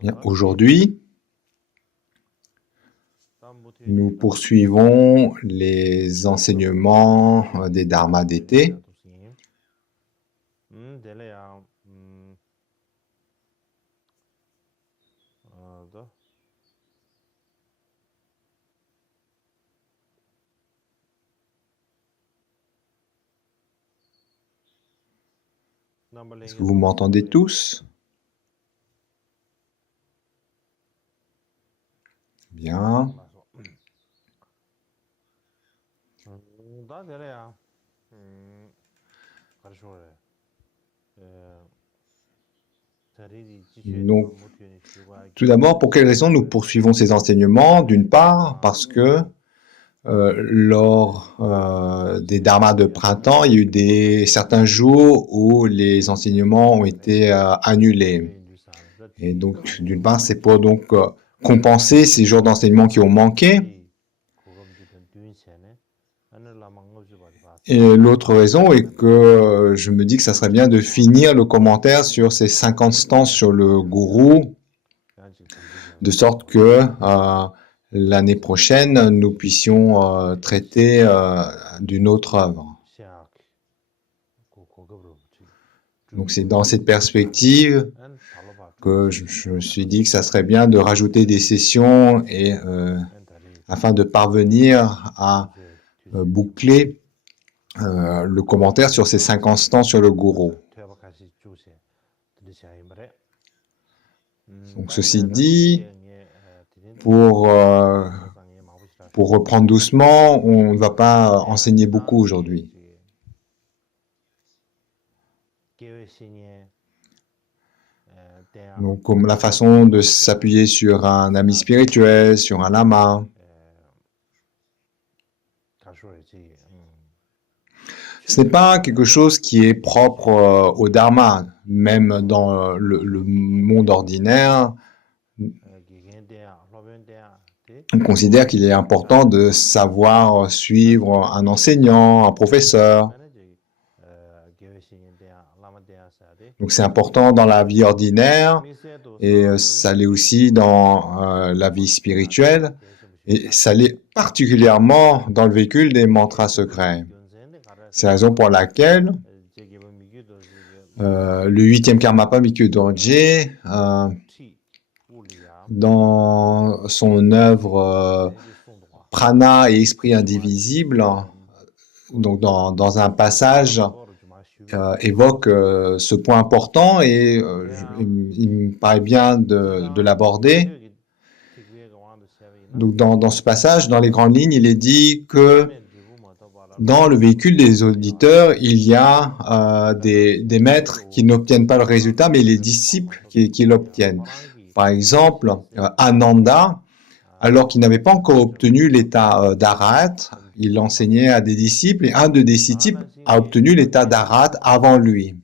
Bien, aujourd'hui, nous poursuivons les enseignements des dharmas d'été. Est-ce que vous m'entendez tous? Bien. Donc, tout d'abord, pour quelles raisons nous poursuivons ces enseignements? D'une part, parce que lors des dharmas de printemps, il y a eu certains jours où les enseignements ont été annulés. Et donc, d'une part, c'est pour donc compenser ces jours d'enseignement qui ont manqué. Et l'autre raison est que je me dis que ça serait bien de finir le commentaire sur ces 50 stances sur le gourou, de sorte que l'année prochaine, nous puissions traiter d'une autre œuvre. Donc c'est dans cette perspective que je me suis dit que ça serait bien de rajouter des sessions et afin de parvenir à boucler le commentaire sur ces 50 stances sur le gourou. Donc ceci dit, pour reprendre doucement, on ne va pas enseigner beaucoup aujourd'hui. Donc comme la façon de s'appuyer sur un ami spirituel, sur un lama. Ce n'est pas quelque chose qui est propre au dharma, même dans le monde ordinaire. On considère qu'il est important de savoir suivre un enseignant, un professeur. Donc c'est important dans la vie ordinaire et ça l'est aussi dans la vie spirituelle et ça l'est particulièrement dans le véhicule des mantras secrets. C'est la raison pour laquelle le 8e Karmapa Mikyu Dorje, dans son œuvre Prana et Esprit Indivisible, donc dans un passage, évoque ce point important et il me paraît bien de l'aborder. Donc dans ce passage, dans les grandes lignes, il est dit que dans le véhicule des auditeurs, il y a des maîtres qui n'obtiennent pas le résultat, mais les disciples qui l'obtiennent. Par exemple, Ananda, alors qu'il n'avait pas encore obtenu l'état d'Arhat, il enseignait à des disciples et un de des disciples a obtenu l'état d'Arhat avant lui.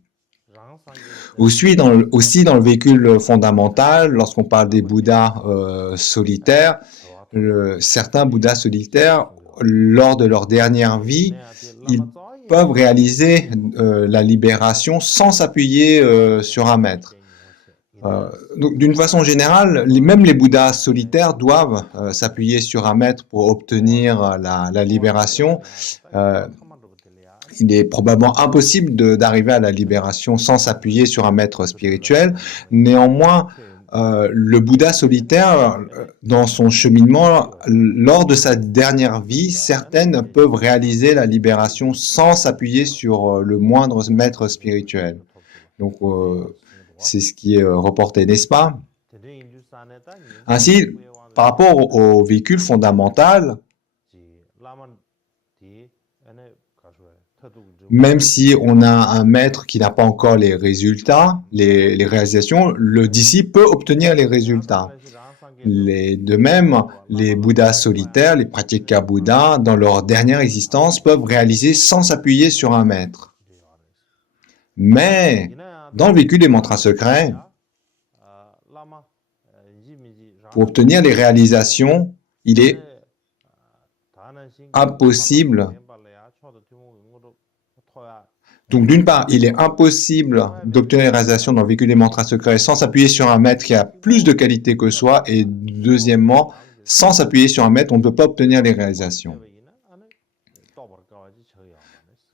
Aussi dans le véhicule fondamental, lorsqu'on parle des Bouddhas solitaires, certains Bouddhas solitaires, lors de leur dernière vie, ils peuvent réaliser la libération sans s'appuyer sur un maître. Donc, d'une façon générale, même les Bouddhas solitaires doivent s'appuyer sur un maître pour obtenir la libération. Il est probablement impossible d'arriver à la libération sans s'appuyer sur un maître spirituel. Néanmoins, le Bouddha solitaire, dans son cheminement, lors de sa dernière vie, certaines peuvent réaliser la libération sans s'appuyer sur le moindre maître spirituel. Donc, c'est ce qui est reporté, n'est-ce pas? Ainsi, par rapport au véhicule fondamental, même si on a un maître qui n'a pas encore les résultats, les réalisations, le disciple peut obtenir les résultats. De même, les Bouddhas solitaires, les pratyeka Bouddhas, dans leur dernière existence, peuvent réaliser sans s'appuyer sur un maître. Mais, dans le véhicule des mantras secrets, pour obtenir les réalisations, il est impossible Donc, d'une part, il est impossible d'obtenir les réalisations dans le véhicule des mantras secrets sans s'appuyer sur un maître qui a plus de qualité que soi. Et deuxièmement, sans s'appuyer sur un maître, on ne peut pas obtenir les réalisations.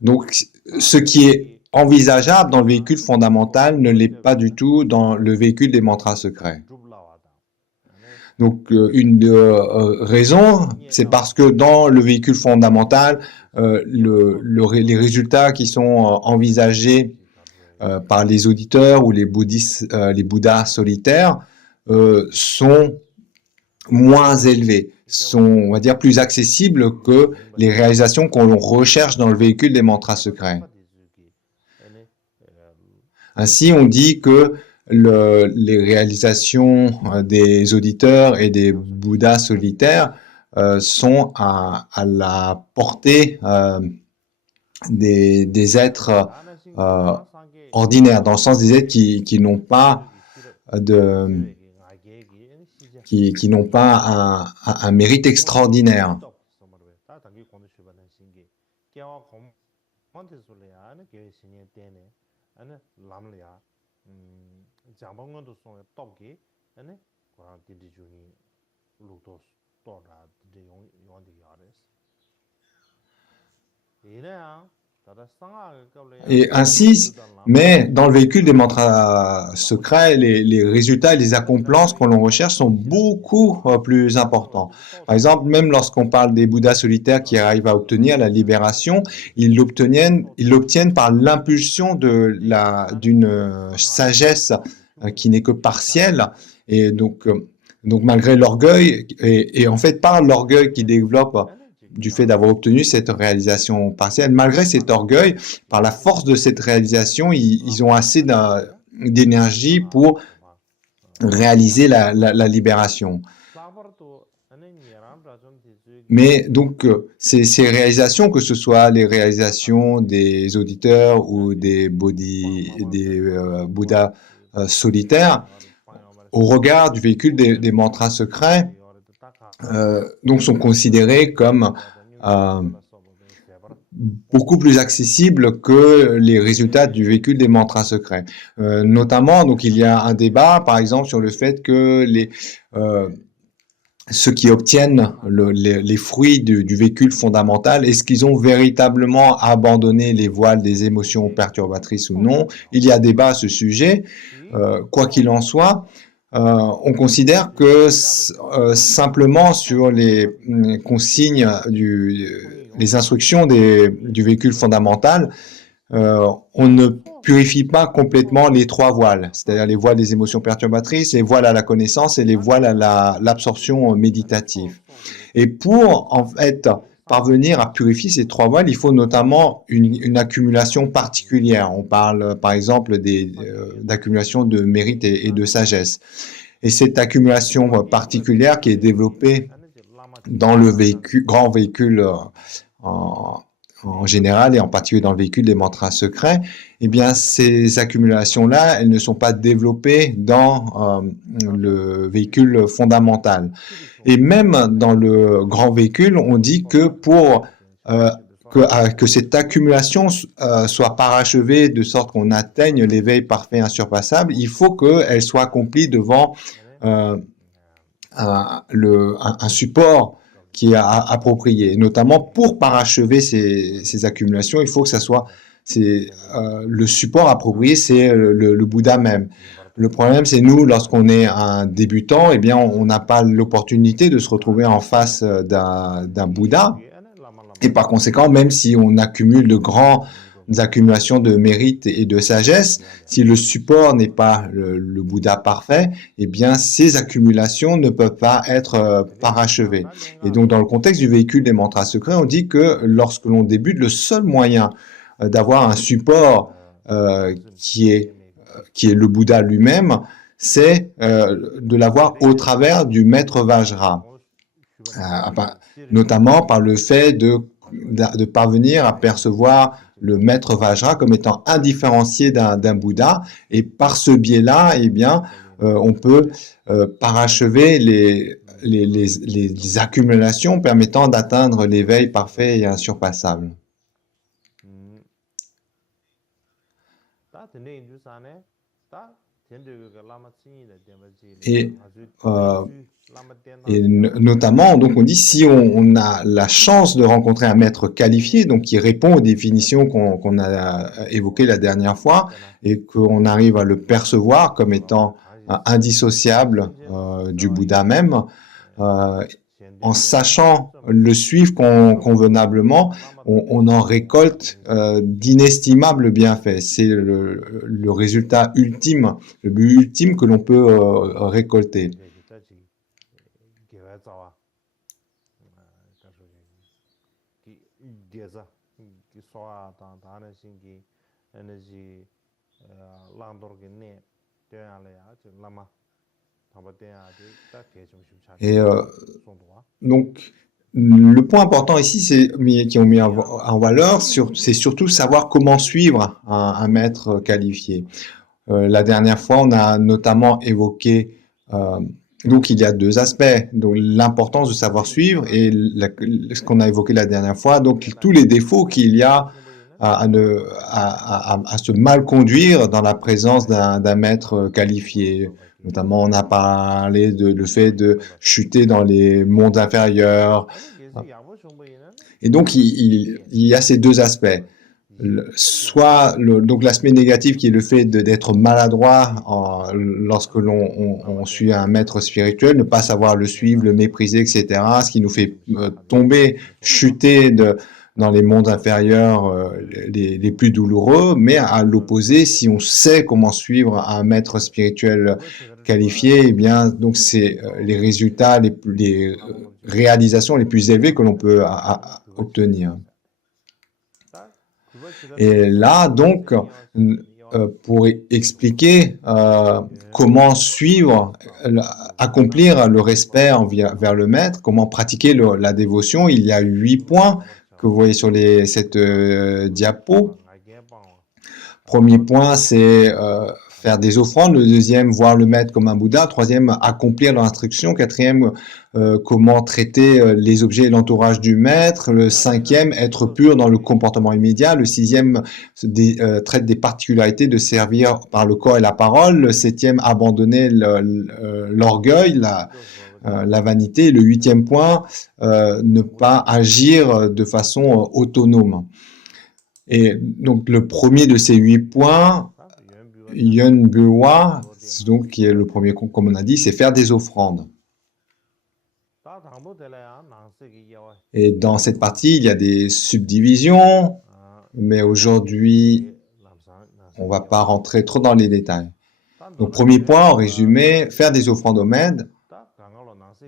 Donc, ce qui est envisageable dans le véhicule fondamental ne l'est pas du tout dans le véhicule des mantras secrets. Donc, une raison, c'est parce que dans le véhicule fondamental, les résultats qui sont envisagés par les auditeurs ou les Bouddhas solitaires sont moins élevés, sont, on va dire, plus accessibles que les réalisations qu'on recherche dans le véhicule des mantras secrets. Ainsi, on dit que les réalisations des auditeurs et des Bouddhas solitaires sont à la portée des êtres ordinaires, dans le sens des êtres qui n'ont pas qui n'ont pas un mérite extraordinaire. Et ainsi, mais dans le véhicule des mantras secrets, les résultats et les accomplissements que l'on recherche sont beaucoup plus importants. Par exemple, même lorsqu'on parle des Bouddhas solitaires qui arrivent à obtenir la libération, ils l'obtiennent par l'impulsion d'une sagesse qui n'est que partielle. Et donc malgré l'orgueil, et en fait par l'orgueil qu'ils développent du fait d'avoir obtenu cette réalisation partielle, malgré cet orgueil, par la force de cette réalisation, ils ont assez d'énergie pour réaliser la libération. Mais donc, ces réalisations, que ce soit les réalisations des auditeurs ou des Bouddhas solitaires, au regard du véhicule des mantras secrets, donc sont considérés comme beaucoup plus accessibles que les résultats du véhicule des mantras secrets. Notamment, donc il y a un débat, par exemple, sur le fait que ceux qui obtiennent les fruits du véhicule fondamental, est-ce qu'ils ont véritablement abandonné les voiles des émotions perturbatrices ou non? Il y a débat à ce sujet. Quoi qu'il en soit, on considère que simplement sur les consignes, les instructions du véhicule fondamental, on ne purifie pas complètement les trois voiles, c'est-à-dire les voiles des émotions perturbatrices, les voiles à la connaissance et les voiles à l'absorption méditative. Et pour en fait parvenir à purifier ces trois voiles, il faut notamment une accumulation particulière. On parle par exemple d'accumulation de mérite et de sagesse. Et cette accumulation particulière qui est développée dans le grand véhicule en général et en particulier dans le véhicule des mantras secrets, eh bien ces accumulations-là, elles ne sont pas développées dans le véhicule fondamental. Et même dans le grand véhicule, on dit que pour que cette accumulation soit parachevée de sorte qu'on atteigne l'éveil parfait insurpassable, il faut qu'elle soit accomplie devant un support qui est approprié. Notamment pour parachever ces accumulations, il faut que ça soit le support approprié, c'est le Bouddha même. Le problème, c'est nous, lorsqu'on est un débutant, eh bien, on n'a pas l'opportunité de se retrouver en face d'un Bouddha. Et par conséquent, même si on accumule de grandes accumulations de mérite et de sagesse, si le support n'est pas le Bouddha parfait, eh bien, ces accumulations ne peuvent pas être parachevées. Et donc, dans le contexte du véhicule des mantras secrets, on dit que lorsque l'on débute, le seul moyen d'avoir un support qui est le Bouddha lui-même, c'est de l'avoir au travers du maître Vajra, notamment par le fait de parvenir à percevoir le maître Vajra comme étant indifférencié d'un Bouddha, et par ce biais-là, eh bien, on peut parachever les accumulations permettant d'atteindre l'éveil parfait et insurpassable. Et, euh, et notamment, donc on dit, si on a la chance de rencontrer un maître qualifié, donc qui répond aux définitions qu'on a évoquées la dernière fois, et qu'on arrive à le percevoir comme étant indissociable du Bouddha même, en sachant le suivre convenablement, on en récolte d'inestimables bienfaits. C'est le résultat ultime, le but ultime que l'on peut récolter. Et donc, le point important ici, qui ont mis en valeur, c'est surtout savoir comment suivre un maître qualifié. La dernière fois, on a notamment évoqué, donc il y a deux aspects, donc l'importance de savoir suivre et ce qu'on a évoqué la dernière fois, donc tous les défauts qu'il y a à se mal conduire dans la présence d'un maître qualifié. Notamment, on a parlé le fait de chuter dans les mondes inférieurs. Et donc, il y a ces deux aspects. Soit donc l'aspect négatif qui est le fait d'être maladroit lorsque l'on suit un maître spirituel, ne pas savoir le suivre, le mépriser, etc., ce qui nous fait tomber, chuter dans les mondes inférieurs les plus douloureux, mais à l'opposé, si on sait comment suivre un maître spirituel qualifié, eh bien, donc c'est les résultats, les réalisations les plus élevées que l'on peut obtenir. Et là, donc, pour expliquer comment suivre, accomplir le respect vers le maître, comment pratiquer la dévotion, il y a 8 points que vous voyez sur cette diapo. Premier point, c'est faire des offrandes. Le deuxième, voir le maître comme un Bouddha. Troisième, accomplir l'instruction. Quatrième, comment traiter les objets et l'entourage du maître. Le cinquième, être pur dans le comportement immédiat. Le sixième, traite des particularités de servir par le corps et la parole. Le septième, abandonner l'orgueil, la vanité. Le huitième point, ne pas agir de façon autonome. Et donc le premier de ces 8 points, Yun Buwa, donc qui est le premier, comme on a dit, c'est faire des offrandes. Et dans cette partie, il y a des subdivisions, mais aujourd'hui, on ne va pas rentrer trop dans les détails. Donc premier point, en résumé, faire des offrandes au maître.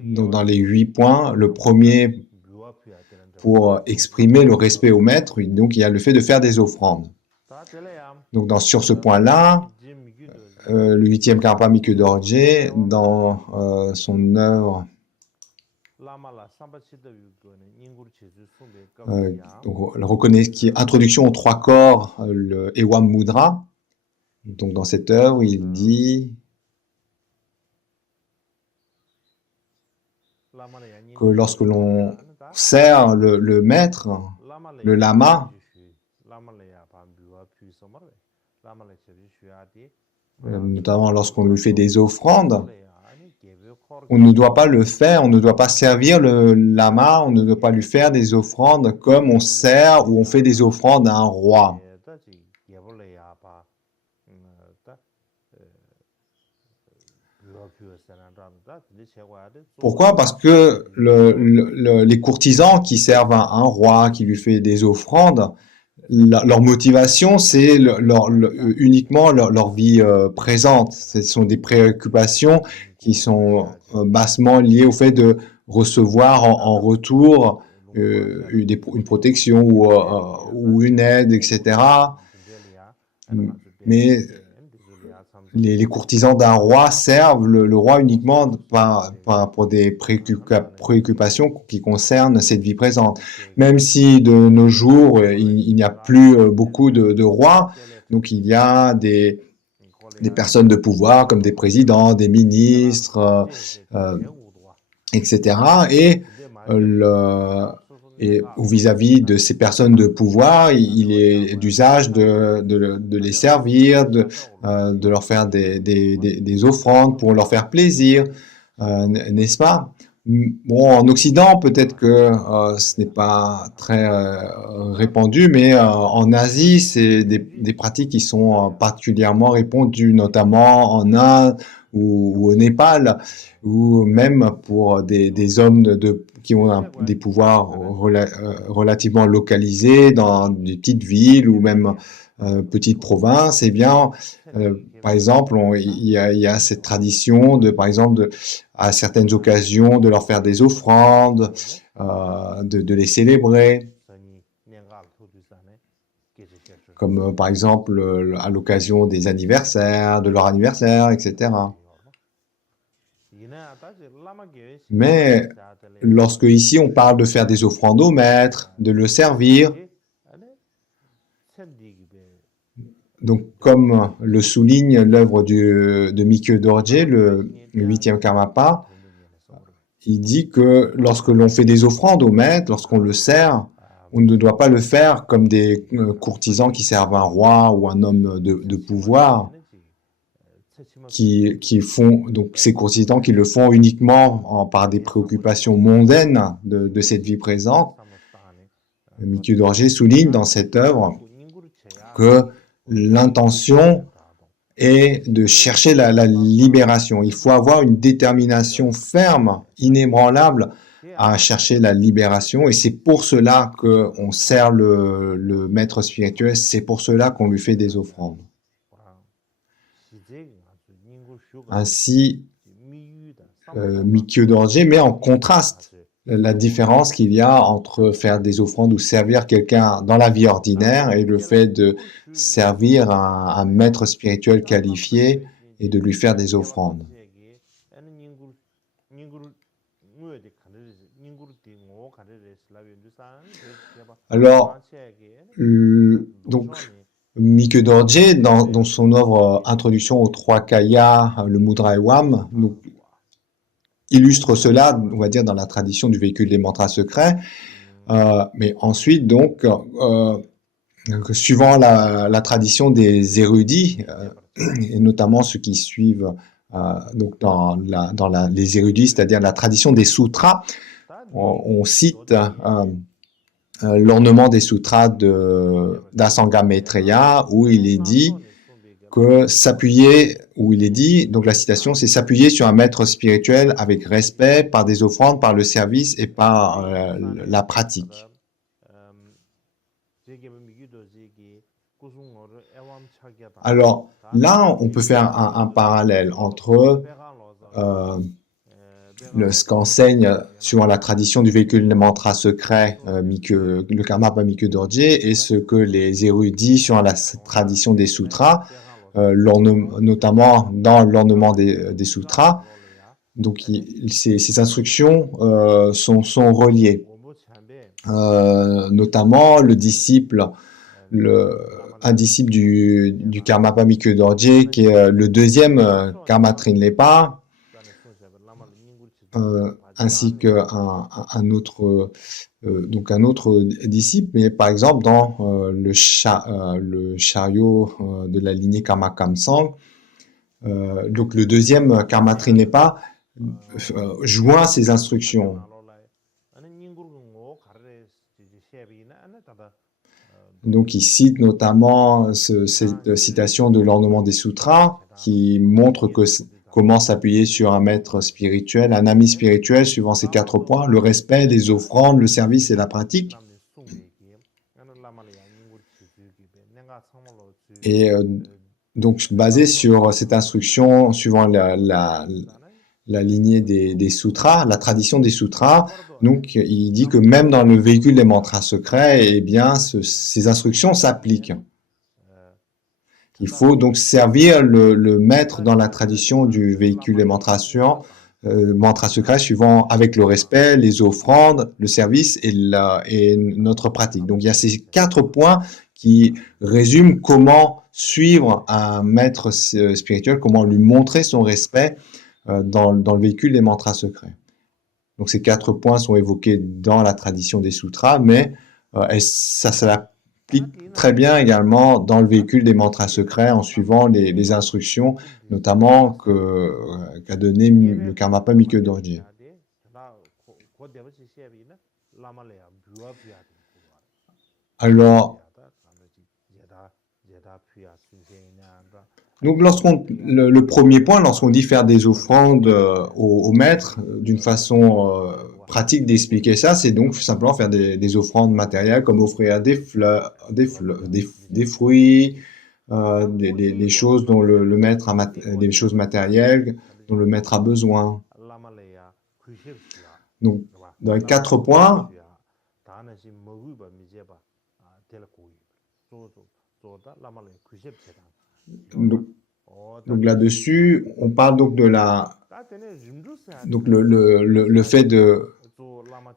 Donc dans les 8 points, le premier, pour exprimer le respect au maître, donc il y a le fait de faire des offrandes. Donc sur ce point-là, le 8e Karpa Mikyu Dorje, dans son œuvre, qui est Introduction aux 3 corps, le Ewam Mudra. Donc dans cette œuvre, il dit que lorsque l'on sert le maître, le lama, notamment lorsqu'on lui fait des offrandes, on ne doit pas le faire, on ne doit pas servir le lama, on ne doit pas lui faire des offrandes comme on sert ou on fait des offrandes à un roi. Pourquoi? Parce que les courtisans qui servent à un roi, qui lui fait des offrandes, leur motivation, c'est uniquement leur vie présente. Ce sont des préoccupations qui sont bassement liées au fait de recevoir en retour une protection ou une aide, etc. Mais les courtisans d'un roi servent le roi uniquement pour des préoccupations qui concernent cette vie présente. Même si de nos jours, il n'y a plus beaucoup de rois, donc il y a des personnes de pouvoir comme des présidents, des ministres, etc. Et ou vis-à-vis de ces personnes de pouvoir, il est d'usage de les servir, de leur faire des offrandes pour leur faire plaisir, n'est-ce pas? Bon, en Occident, peut-être que ce n'est pas très répandu, mais en Asie, c'est des pratiques qui sont particulièrement répandues, notamment en Inde ou au Népal, ou même pour des hommes qui ont des pouvoirs relativement localisés dans des petites villes ou même petites provinces. Eh bien, par exemple, il y a cette tradition par exemple, à certaines occasions, de leur faire des offrandes, de les célébrer, comme par exemple à l'occasion des anniversaires, de leur anniversaire, etc. Mais lorsque ici on parle de faire des offrandes au maître, de le servir, donc comme le souligne l'œuvre de Mikio Dorje, le 8e Karmapa, il dit que lorsque l'on fait des offrandes au maître, lorsqu'on le sert, on ne doit pas le faire comme des courtisans qui servent un roi ou un homme de pouvoir, qui font, donc ces courtisans qui le font uniquement par des préoccupations mondaines de cette vie présente. Mikio Dorje souligne dans cette œuvre que l'intention est de chercher la libération. Il faut avoir une détermination ferme, inébranlable, à chercher la libération, et c'est pour cela qu'on sert le maître spirituel, c'est pour cela qu'on lui fait des offrandes. Ainsi, Mikio Dorje met en contraste la différence qu'il y a entre faire des offrandes ou servir quelqu'un dans la vie ordinaire et le fait de servir un maître spirituel qualifié et de lui faire des offrandes. Alors, donc, Mikio Dorje, dans son œuvre Introduction aux trois kayas, le Mudra Ewam, illustre cela, on va dire, dans la tradition du véhicule des mantras secrets. Mais ensuite, donc, suivant la tradition des érudits, et notamment ceux qui suivent donc dans les érudits, c'est-à-dire la tradition des sutras, on cite l'ornement des sutras d'Asanga Maitreya, où il est dit que s'appuyer, où il est dit, donc la citation, c'est s'appuyer sur un maître spirituel avec respect, par des offrandes, par le service et par la pratique. Alors là, on peut faire un parallèle entre ce qu'enseigne, suivant la tradition du véhicule des mantras secrets, le Karmapa Mikio Dorje, et ce que les érudits, suivant la tradition des sutras, notamment dans l'ornement des sutras. Donc, ces instructions sont reliées. Notamment, un disciple du Karmapa Mikio Dorje, qui est le deuxième Karma Trinlepa, ainsi qu'un autre, un autre disciple, mais par exemple dans le chariot de la lignée Karma Kamsang, donc le deuxième Karma Trinlepa joint ces instructions. Donc il cite notamment cette citation de l'ornement des sutras qui montre comment s'appuyer sur un maître spirituel, un ami spirituel, suivant ces 4 points, le respect, les offrandes, le service et la pratique. Et donc, basé sur cette instruction, suivant la lignée des sutras, la tradition des sutras, donc il dit que même dans le véhicule des mantras secrets, eh bien, ces instructions s'appliquent. Il faut donc servir le maître dans la tradition du véhicule des mantras secrets, suivant avec le respect, les offrandes, le service et notre pratique. Donc il y a ces 4 points qui résument comment suivre un maître spirituel, comment lui montrer son respect dans le véhicule des mantras secrets. Donc ces 4 points sont évoqués dans la tradition des sutras, mais ça s'applique très bien également dans le véhicule des mantras secrets en suivant les instructions, notamment qu'a donné le Karmapa Mikkyo Dorje. Alors, donc le premier point, lorsqu'on dit faire des offrandes au maître, d'une façon pratique d'expliquer ça, c'est donc simplement faire des offrandes matérielles, comme offrir des fleurs, des fruits, des choses dont le maître a des choses matérielles dont le maître a besoin. Donc, dans les 4 points, donc là-dessus, on parle donc de le fait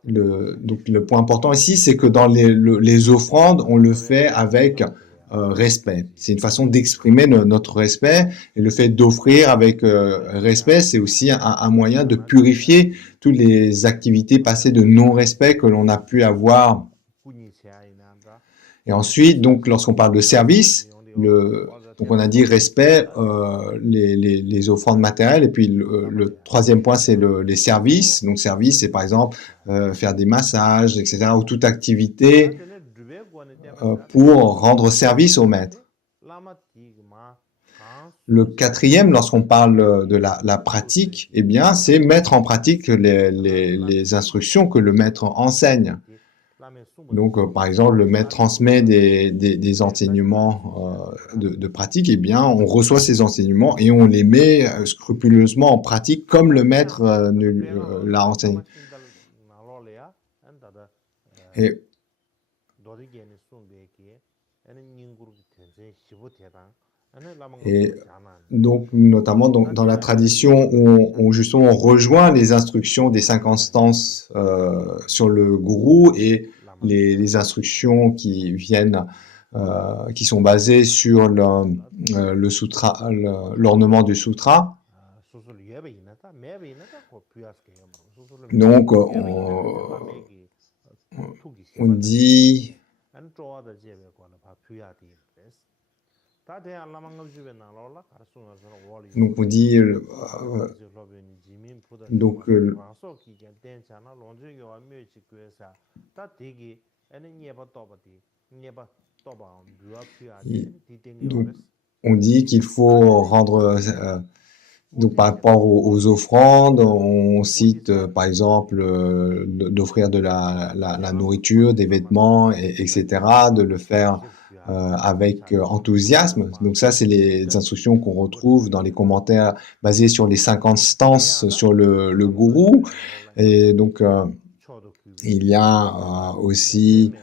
donc le point important ici, c'est que dans les offrandes, on le fait avec respect. C'est une façon d'exprimer notre respect, et le fait d'offrir avec respect, c'est aussi un moyen de purifier toutes les activités passées de non-respect que l'on a pu avoir. Et ensuite, donc, lorsqu'on parle de service, donc on a dit respect, les offrandes matérielles, et puis le troisième point, c'est les services. Donc service, c'est par exemple faire des massages, etc., ou toute activité pour rendre service au maître. Le quatrième, lorsqu'on parle de la pratique, eh bien, c'est mettre en pratique les instructions que le maître enseigne. Donc, par exemple, le maître transmet des enseignements de pratique, eh bien, on reçoit ces enseignements et on les met scrupuleusement en pratique comme le maître l'a enseigné. Et donc, notamment dans la tradition où justement on rejoint les instructions des 5 instances sur le gourou et les instructions qui viennent, qui sont basées sur le sutra, l'ornement du sutra. Donc, on dit. Donc on dit donc on dit qu'il faut rendre donc par rapport aux offrandes, on cite par exemple d'offrir de la nourriture, des vêtements, etc., de le faire avec enthousiasme. Donc ça, c'est les instructions qu'on retrouve dans les commentaires basés sur les 50 stances sur le gourou. Et donc, il y a aussi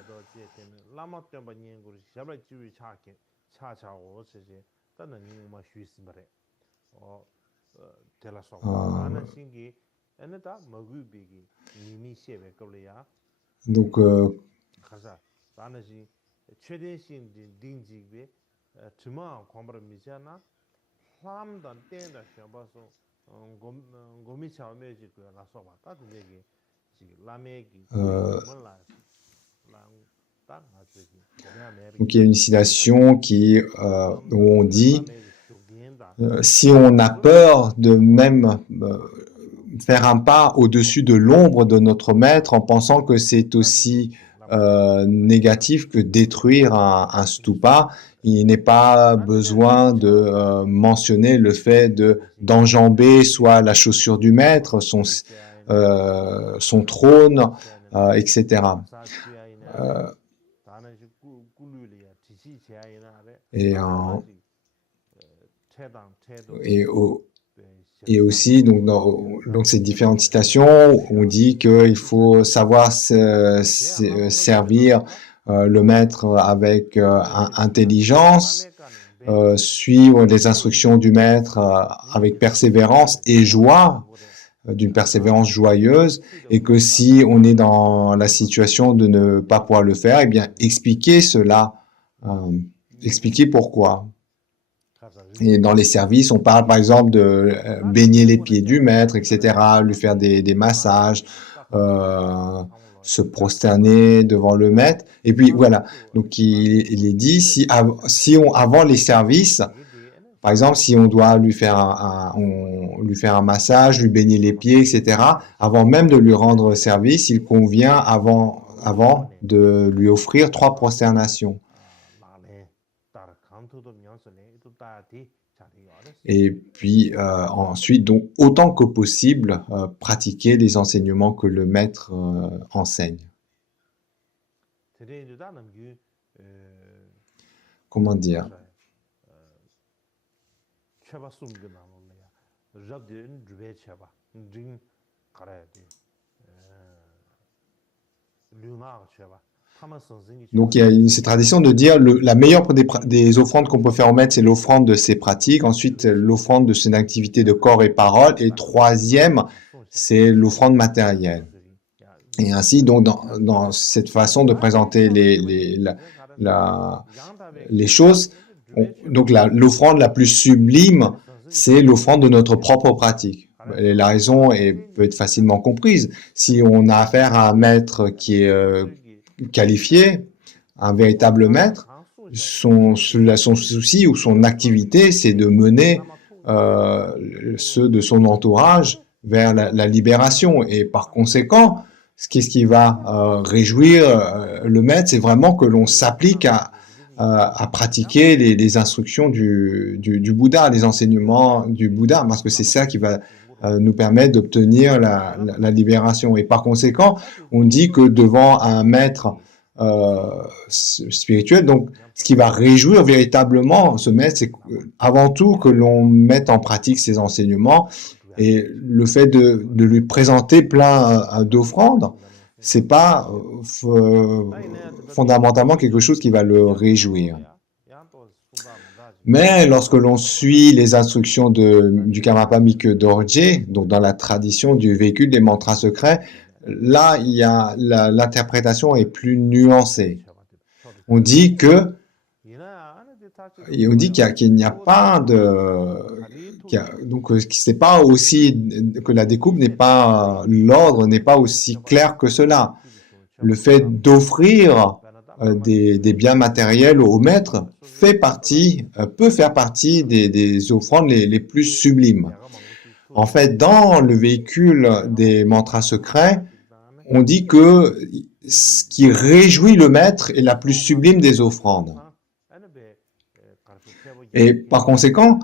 donc donc il y a une citation où on dit si on a peur de même faire un pas au-dessus de l'ombre de notre maître en pensant que c'est aussi négatif que détruire un stupa, il n'est pas besoin de mentionner le fait d'enjamber soit la chaussure du maître, son trône, etc. Et aussi, donc ces différentes citations, on dit qu'il faut savoir servir le maître avec intelligence, suivre les instructions du maître avec persévérance et joie, d'une persévérance joyeuse, et que si on est dans la situation de ne pas pouvoir le faire, eh bien expliquer cela, expliquer pourquoi. Et dans les services, on parle par exemple de baigner les pieds du maître, etc., lui faire des massages, euh, se prosterner devant le maître. Et puis voilà, donc il est dit, si on, avant les services, par exemple, si on doit lui faire lui faire un massage, lui baigner les pieds, etc., avant même de lui rendre service, il convient avant de lui offrir 3 prosternations. Et puis ensuite, donc autant que possible, pratiquer les enseignements que le maître enseigne. Comment dire? Donc il y a cette tradition de dire la meilleure des offrandes qu'on peut faire au maître, c'est l'offrande de ses pratiques, ensuite l'offrande de ses activités de corps et parole, et troisième, c'est l'offrande matérielle. Et ainsi, donc, dans cette façon de présenter les choses, donc l'offrande la plus sublime, c'est l'offrande de notre propre pratique. Et la raison peut être facilement comprise. Si on a affaire à un maître qui est qualifié, un véritable maître, son souci ou son activité, c'est de mener ceux de son entourage vers la libération. Et par conséquent, qu'est-ce qui va réjouir le maître, c'est vraiment que l'on s'applique à pratiquer les instructions du Bouddha, les enseignements du Bouddha, parce que c'est ça qui va nous permettre d'obtenir la libération. Et par conséquent, on dit que devant un maître spirituel, donc ce qui va réjouir véritablement ce maître, c'est avant tout que l'on mette en pratique ses enseignements, et le fait de lui présenter plein d'offrandes, c'est pas fondamentalement quelque chose qui va le réjouir. Mais lorsque l'on suit les instructions du Karmapa Mikke Dorje, donc dans la tradition du véhicule des mantras secrets, là, il y a l'interprétation est plus nuancée. On dit qu'il n'y a pas donc c'est pas aussi que la découpe n'est pas l'ordre n'est pas aussi clair que cela. Le fait d'offrir des biens matériels au maître peut faire partie des offrandes les plus sublimes. En fait, dans le véhicule des mantras secrets, on dit que ce qui réjouit le maître est la plus sublime des offrandes. Et par conséquent,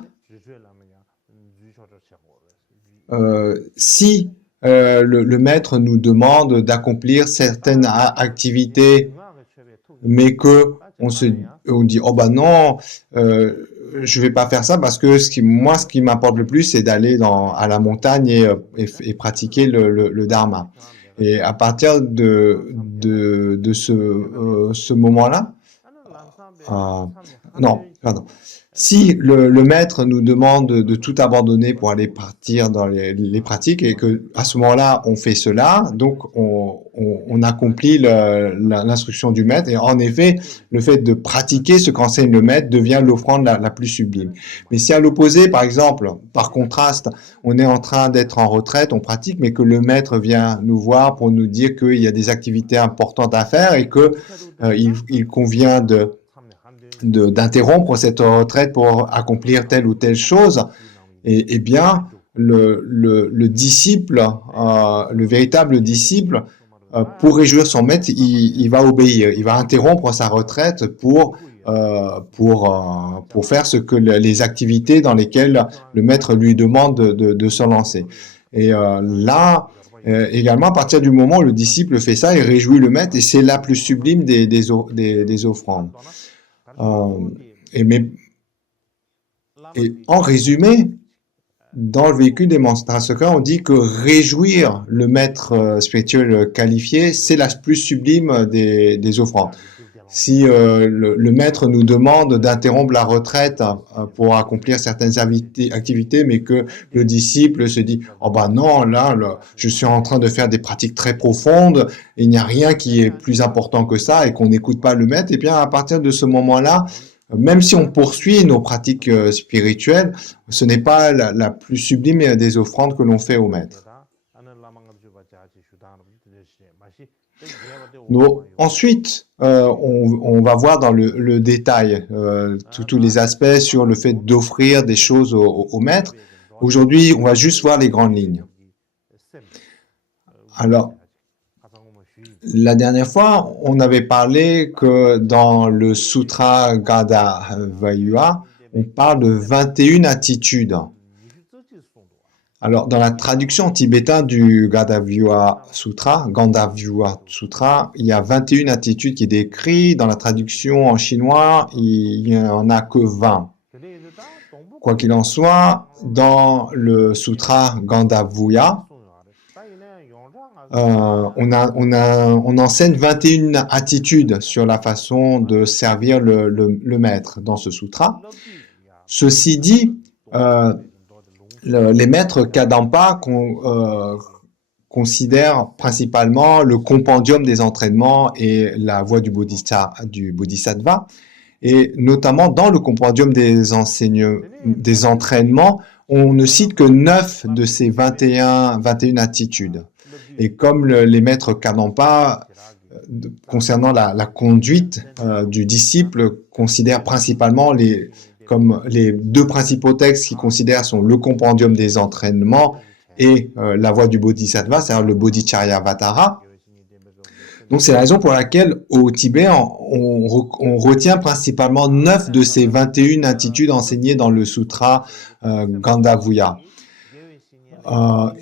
si le maître nous demande d'accomplir certaines activités, mais que on dit oh bah non, je vais pas faire ça parce que ce qui m'importe le plus, c'est d'aller à la montagne et pratiquer le dharma. Et à partir de ce moment-là, non, pardon. Si le maître nous demande de tout abandonner pour aller partir dans les pratiques et que à ce moment-là on fait cela, donc on accomplit l'instruction du maître. Et en effet, le fait de pratiquer ce qu'enseigne le maître devient l'offrande la plus sublime. Mais si à l'opposé, par exemple, par contraste, on est en train d'être en retraite, on pratique, mais que le maître vient nous voir pour nous dire qu'il y a des activités importantes à faire et que il convient d'interrompre cette retraite pour accomplir telle ou telle chose, et bien le disciple, le véritable disciple, pour réjouir son maître, il va obéir, il va interrompre sa retraite pour faire les activités dans lesquelles le maître lui demande de se lancer. Et là, également, à partir du moment où le disciple fait ça, il réjouit le maître, et c'est la plus sublime des offrandes. Et en résumé, dans le véhicule des mantras secrets, on dit que réjouir le maître spirituel qualifié, c'est la plus sublime des offrandes. Si le maître nous demande d'interrompre la retraite pour accomplir certaines activités, mais que le disciple se dit « Oh ben non, là, je suis en train de faire des pratiques très profondes, il n'y a rien qui est plus important que ça » et qu'on n'écoute pas le maître, et bien à partir de ce moment-là, Même si on poursuit nos pratiques spirituelles, ce n'est pas la plus sublime des offrandes que l'on fait au maître. Donc, ensuite, on va voir dans le détail tous les aspects sur le fait d'offrir des choses au maître. Aujourd'hui, on va juste voir les grandes lignes. Alors, la dernière fois, on avait parlé que dans le Sutra Gandharva, on parle de 21 attitudes. Alors, dans la traduction tibétaine du Gandharva Sutra, il y a 21 attitudes qui est décrites. Dans la traduction en chinois, il n'y en a que 20. Quoi qu'il en soit, dans le Sutra Gandharva, on enseigne 21 attitudes sur la façon de servir le maître dans ce sutra. Ceci dit, les maîtres Kadampa considèrent principalement le compendium des entraînements et la voie du bodhisattva, et notamment dans le compendium des entraînements, on ne cite que 9 de ces 21 attitudes. Et comme les maîtres Kadampa, concernant la conduite du disciple, considèrent principalement comme les deux principaux textes qu'ils considèrent sont le compendium des entraînements et la voie du bodhisattva, c'est-à-dire le bodhicharyavatara. Donc c'est la raison pour laquelle au Tibet, on retient principalement 9 de ces 21 attitudes enseignées dans le sutra Gandharva.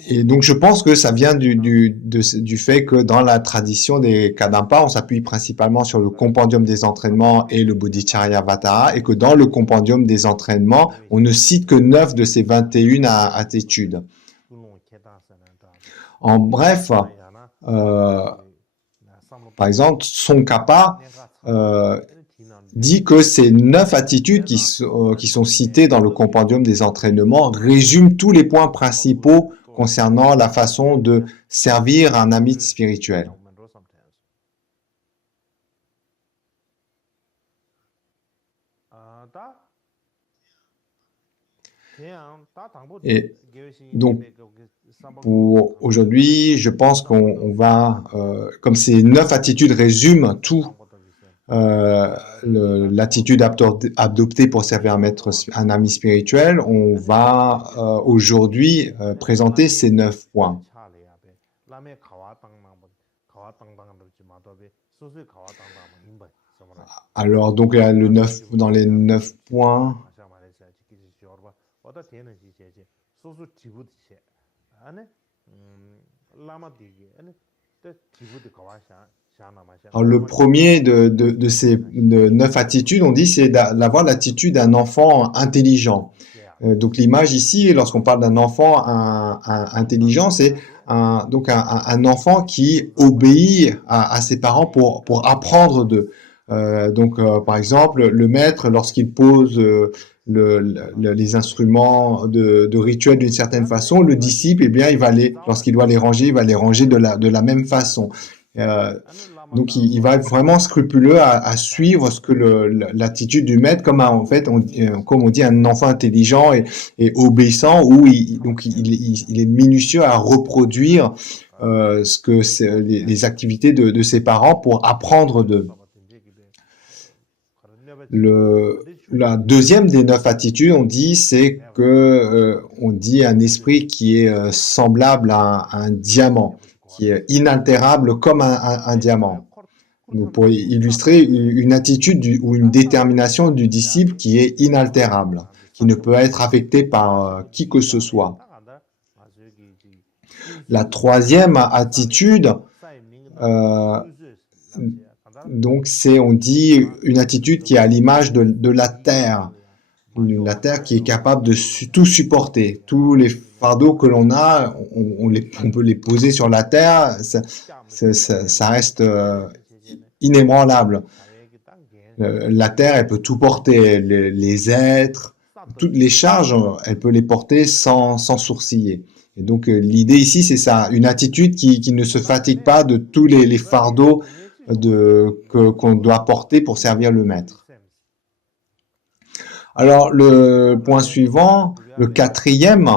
Et donc je pense que ça vient du fait que dans la tradition des Kadampa, on s'appuie principalement sur le compendium des entraînements et le bodhicharyavatara, et que dans le compendium des entraînements, on ne cite que 9 de ces 21 attitudes. En bref, par exemple, Tsongkhapa dit que ces 9 attitudes qui sont citées dans le compendium des entraînements résument tous les points principaux concernant la façon de servir un ami spirituel. Et donc, pour aujourd'hui, je pense qu'on va, comme ces 9 attitudes résument tout, l'attitude adoptée pour servir un ami spirituel, on va aujourd'hui présenter ces 9 points. Alors, donc, dans les 9 points, alors, le premier de ces 9 attitudes, on dit, c'est d'avoir l'attitude d'un enfant intelligent. Donc l'image ici, lorsqu'on parle d'un enfant intelligent, c'est donc un enfant qui obéit à ses parents pour apprendre d'eux. Par exemple, le maître, lorsqu'il pose les instruments de rituel d'une certaine façon, le disciple, eh bien, lorsqu'il doit les ranger, il va les ranger de la même façon. Donc, il va être vraiment scrupuleux à suivre ce que l'attitude du maître, comme comme on dit, un enfant intelligent et obéissant, où il est minutieux à reproduire les activités de ses parents pour apprendre d'eux. La deuxième des 9 attitudes, on dit, c'est que on dit un esprit qui est semblable à un diamant, qui est inaltérable comme un diamant. Donc, pour illustrer une attitude ou une détermination du disciple qui est inaltérable, qui ne peut être affectée par qui que ce soit. La troisième attitude, donc on dit une attitude qui est à l'image de la terre. La terre qui est capable de tout supporter. Tous les fardeaux que l'on a, on peut les poser sur la terre, ça reste inébranlable. La terre, elle peut tout porter, les êtres, toutes les charges, elle peut les porter sans sourciller. Et donc l'idée ici, c'est ça, une attitude qui ne se fatigue pas de tous les fardeaux qu'on doit porter pour servir le maître. Alors, le point suivant, le quatrième,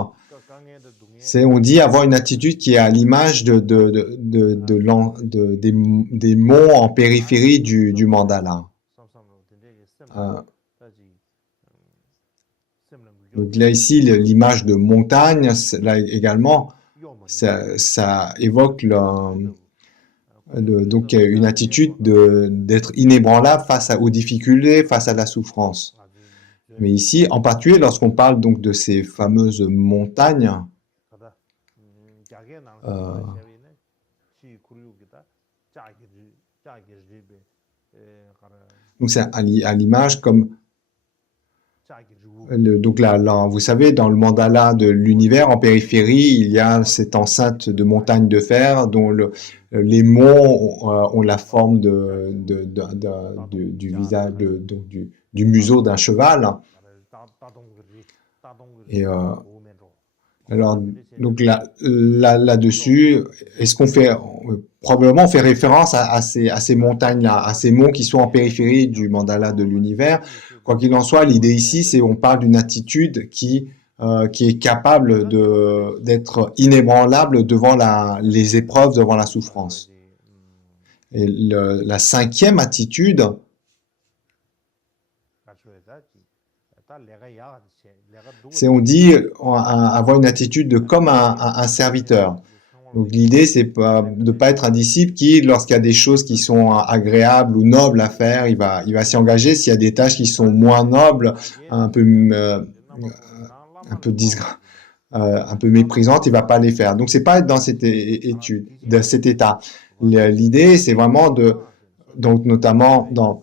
c'est, on dit, avoir une attitude qui est à l'image des monts en périphérie du mandala. Euh, donc là, ici, l'image de montagne, là également, ça évoque donc une attitude d'être inébranlable aux difficultés, face à la souffrance. Mais ici, en particulier, lorsqu'on parle donc de ces fameuses montagnes, euh, donc c'est à l'image comme donc là, vous savez, dans le mandala de l'univers, en périphérie, il y a cette enceinte de montagnes de fer dont les monts ont la forme du visage, donc du museau d'un cheval. Et alors, donc là-dessus, est-ce qu'on fait, probablement on fait référence à ces montagnes-là, à ces monts qui sont en périphérie du mandala de l'univers. Quoi qu'il en soit, l'idée ici, c'est on parle d'une attitude qui est capable d'être inébranlable devant les épreuves, devant la souffrance. Et la cinquième attitude, c'est, on dit, avoir une attitude comme un serviteur. Donc l'idée, c'est de ne pas être un disciple qui, lorsqu'il y a des choses qui sont agréables ou nobles à faire, il va s'y engager. S'il y a des tâches qui sont moins nobles, un peu méprisantes, il va pas les faire. Donc c'est pas être dans cette étude, dans cet état. L'idée, c'est vraiment donc notamment dans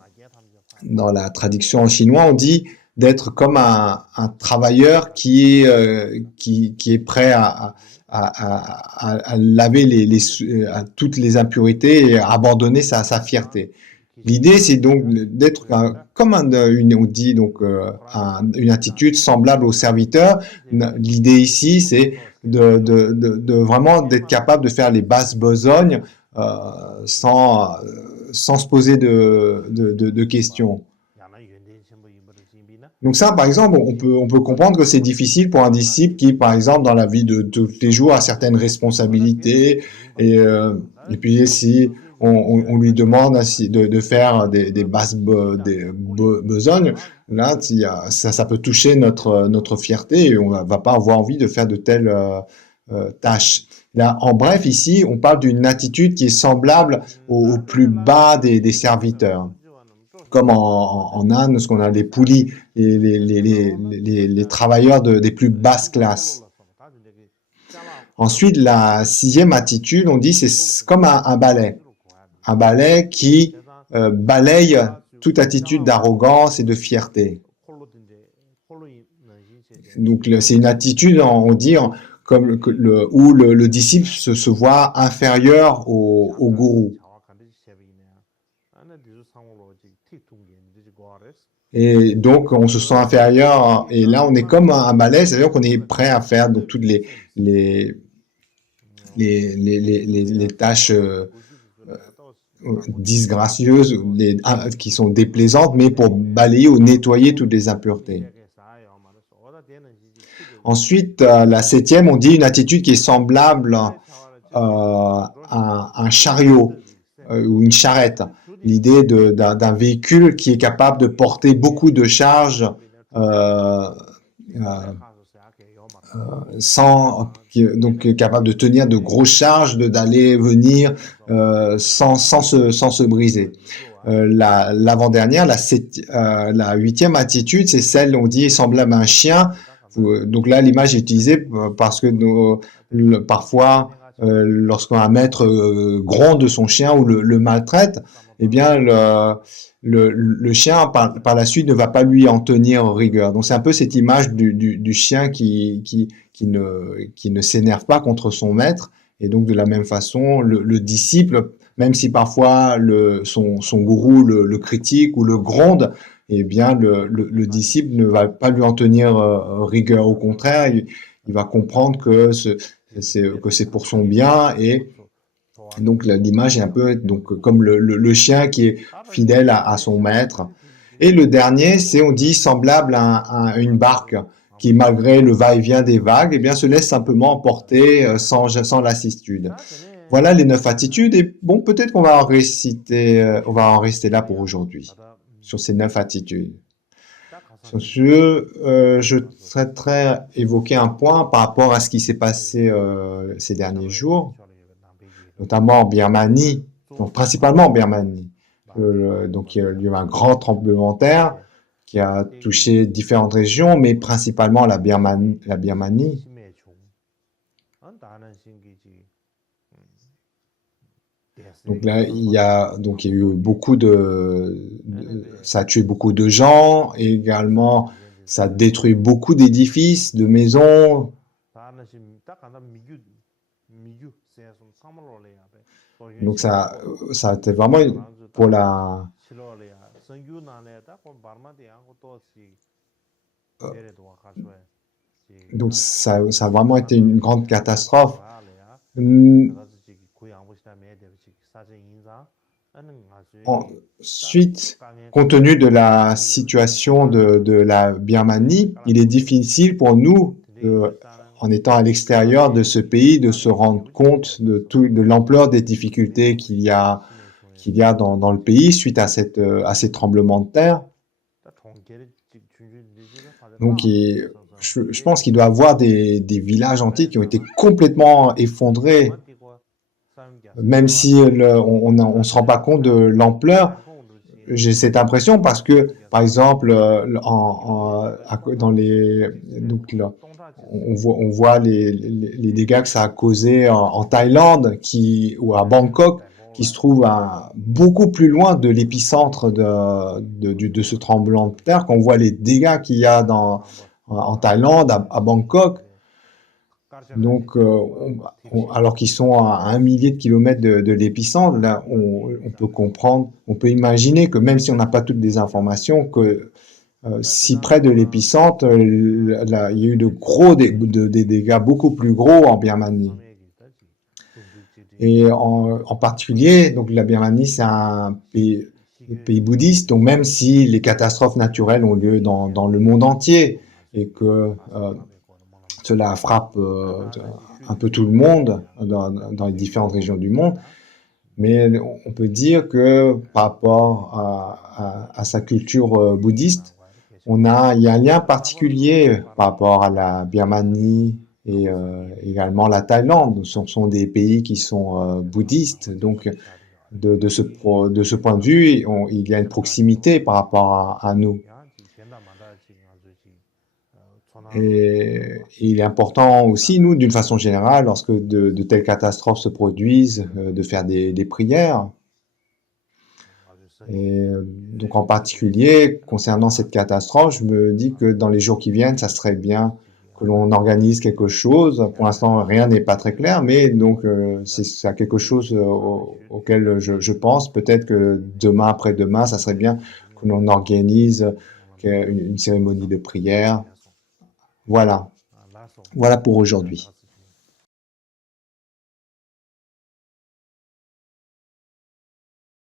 la traduction en chinois, on dit d'être comme un travailleur qui est prêt à laver à toutes les impuretés et à abandonner sa fierté. L'idée, c'est donc d'être comme on dit donc une attitude semblable au serviteur. L'idée ici, c'est de vraiment d'être capable de faire les basses besognes sans se poser de questions. Donc ça, par exemple, on peut comprendre que c'est difficile pour un disciple qui, par exemple, dans la vie de tous les jours, a certaines responsabilités et puis si on lui demande de faire des basses besognes, là, ça peut toucher notre fierté et on va pas avoir envie de faire de telles tâches. Là, en bref, ici, on parle d'une attitude qui est semblable au plus bas des serviteurs. Comme en Inde, ce qu'on a les poulies, les travailleurs des plus basses classes. Ensuite, la sixième attitude, on dit, c'est comme un balai. Un balai qui balaye toute attitude d'arrogance et de fierté. Donc, c'est une attitude, on dit, comme où le disciple se voit inférieur au gourou. Et donc, on se sent inférieur. Et là, on est comme un balai, c'est-à-dire qu'on est prêt à faire donc, toutes les tâches disgracieuses, qui sont déplaisantes, mais pour balayer ou nettoyer toutes les impuretés. Ensuite, la septième, on dit une attitude qui est semblable à un chariot ou une charrette. L'idée d'un véhicule qui est capable de porter beaucoup de charges donc capable de tenir de grosses charges, d'aller venir sans se briser. L'avant-dernière, la huitième attitude, c'est celle, on dit, semblable à un chien. Donc là, l'image est utilisée parce que parfois, lorsqu'un maître gronde son chien ou le maltraite, eh bien, le chien, par la suite, ne va pas lui en tenir rigueur. Donc, c'est un peu cette image du chien qui ne s'énerve pas contre son maître. Et donc, de la même façon, le disciple, même si parfois son gourou le critique ou le gronde, eh bien, le disciple ne va pas lui en tenir rigueur. Au contraire, il va comprendre que c'est pour son bien et donc l'image est un peu donc comme le chien qui est fidèle à son maître. Et le dernier, c'est, on dit, semblable à une barque qui, malgré le va-et-vient des vagues, eh bien, se laisse simplement emporter sans lassitude. Voilà les 9 attitudes. Et bon, peut-être qu'on va en réciter, on va en rester là pour aujourd'hui, sur ces 9 attitudes. Sur ce, je souhaiterais évoquer un point par rapport à ce qui s'est passé ces derniers jours, notamment en Birmanie, donc principalement en Birmanie. Donc il y a eu un grand tremblement de terre qui a touché différentes régions, mais principalement la Birmanie. Donc là, il y a eu ça a tué beaucoup de gens, et également ça a détruit beaucoup d'édifices, de maisons. Donc ça a été vraiment pour la, donc ça a vraiment été une grande catastrophe. Ensuite, compte tenu de la situation de la Birmanie, il est difficile pour nous, en étant à l'extérieur de ce pays, de se rendre compte de l'ampleur des difficultés qu'il y a dans le pays suite à ces tremblements de terre. Donc, je pense qu'il doit y avoir des villages entiers qui ont été complètement effondrés, même si on ne se rend pas compte de l'ampleur. J'ai cette impression parce que, par exemple, dans donc là, on voit les dégâts que ça a causé en Thaïlande ou à Bangkok, qui se trouve beaucoup plus loin de l'épicentre de ce tremblement de terre. Quand on voit les dégâts qu'il y a en Thaïlande, à Bangkok, donc, alors qu'ils sont à 1 millier de kilomètres de l'épicentre, là, on peut comprendre, on peut imaginer que même si on n'a pas toutes les informations, que si près de l'épicentre, il y a eu des dégâts beaucoup plus gros en Birmanie. Et en particulier, donc la Birmanie, c'est un pays bouddhiste, donc même si les catastrophes naturelles ont lieu dans le monde entier et que cela frappe un peu tout le monde dans les différentes régions du monde, mais on peut dire que par rapport à sa culture bouddhiste, il y a un lien particulier par rapport à la Birmanie et également la Thaïlande. Ce sont des pays qui sont bouddhistes, donc de ce point de vue, il y a une proximité par rapport à nous. Et il est important aussi, nous, d'une façon générale, lorsque de telles catastrophes se produisent, de faire des prières. Et donc en particulier, concernant cette catastrophe, je me dis que dans les jours qui viennent, ça serait bien que l'on organise quelque chose. Pour l'instant, rien n'est pas très clair, mais donc c'est quelque chose auquel je pense. Peut-être que demain, après-demain, ça serait bien que l'on organise une cérémonie de prière. Voilà. Voilà pour aujourd'hui.